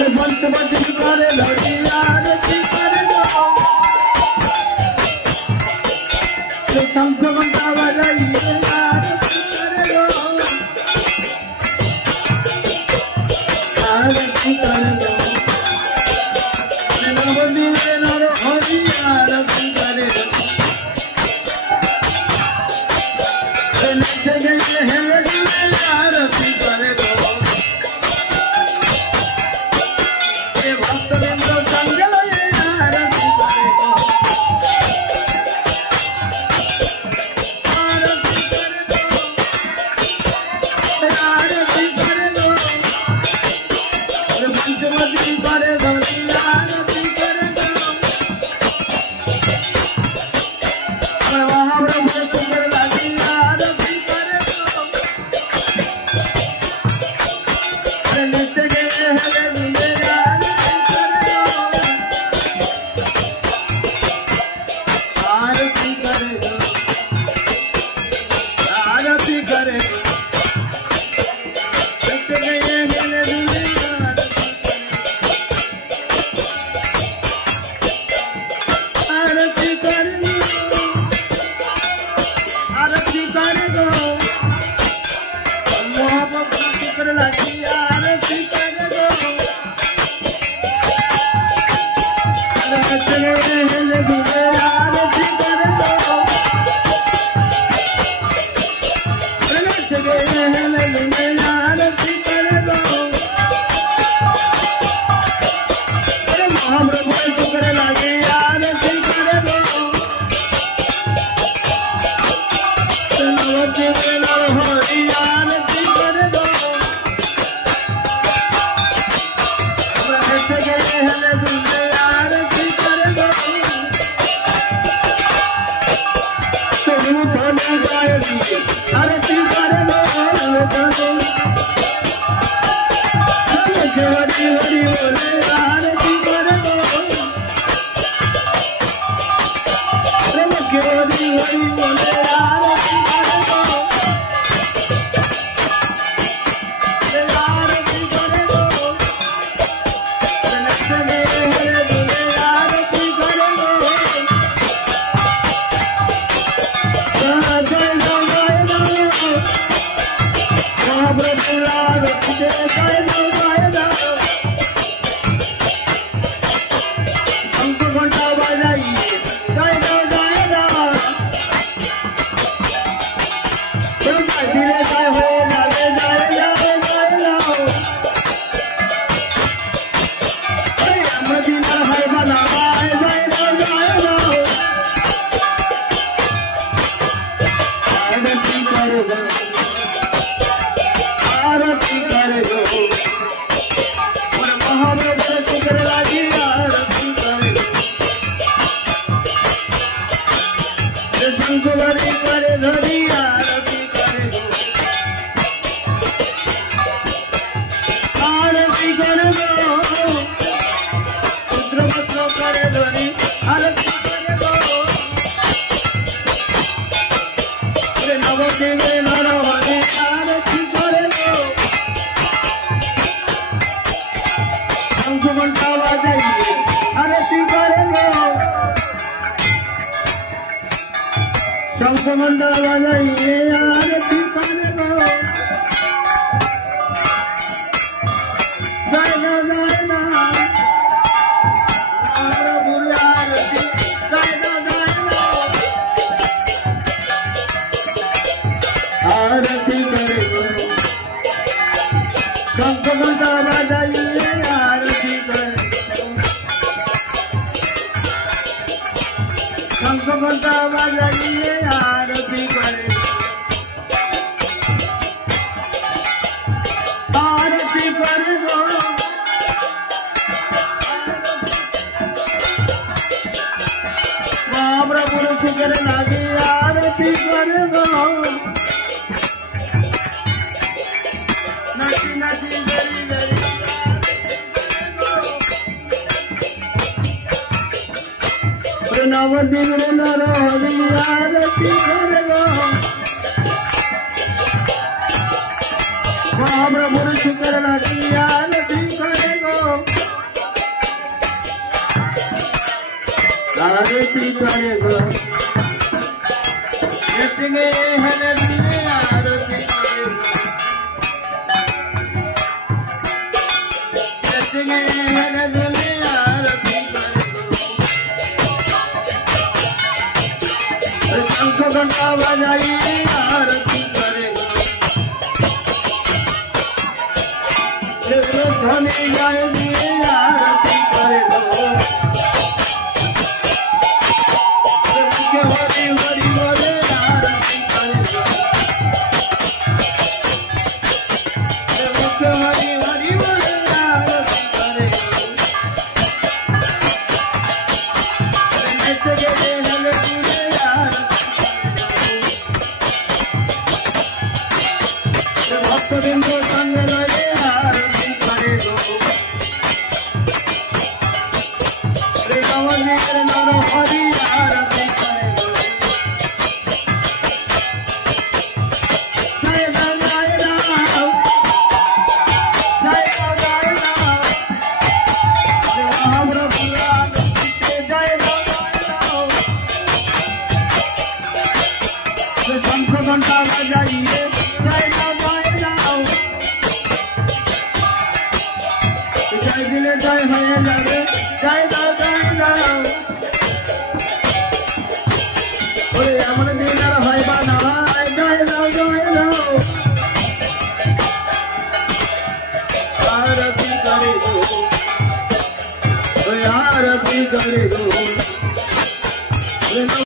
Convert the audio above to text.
पंचवटी करे धरी आरती करे गो शंख घंटा बजाइए आरती करे गो आरती करे गो नवदीप नर हरि आरती करे गो नच गए हैं आरती करे गो नवदीप नर हरि आरती करे गो महाप्रभु शुक्र आरती करे गो। करे गो जितने हर दिले आरती करे जितने हर दिले आरती करे शंख घंटा बजाई आरती करे धनी गाय दिए आरती करे हरी हरी बोले आरती करे हरी हरी बोले आरती करे भक्त बिंदु संग लगे आरती करे हरी आरती करे जय राम जय शंख घंटा बजाइए जय जय दिले जय हरे लगे जय बोले एमन दिन और भाई बाना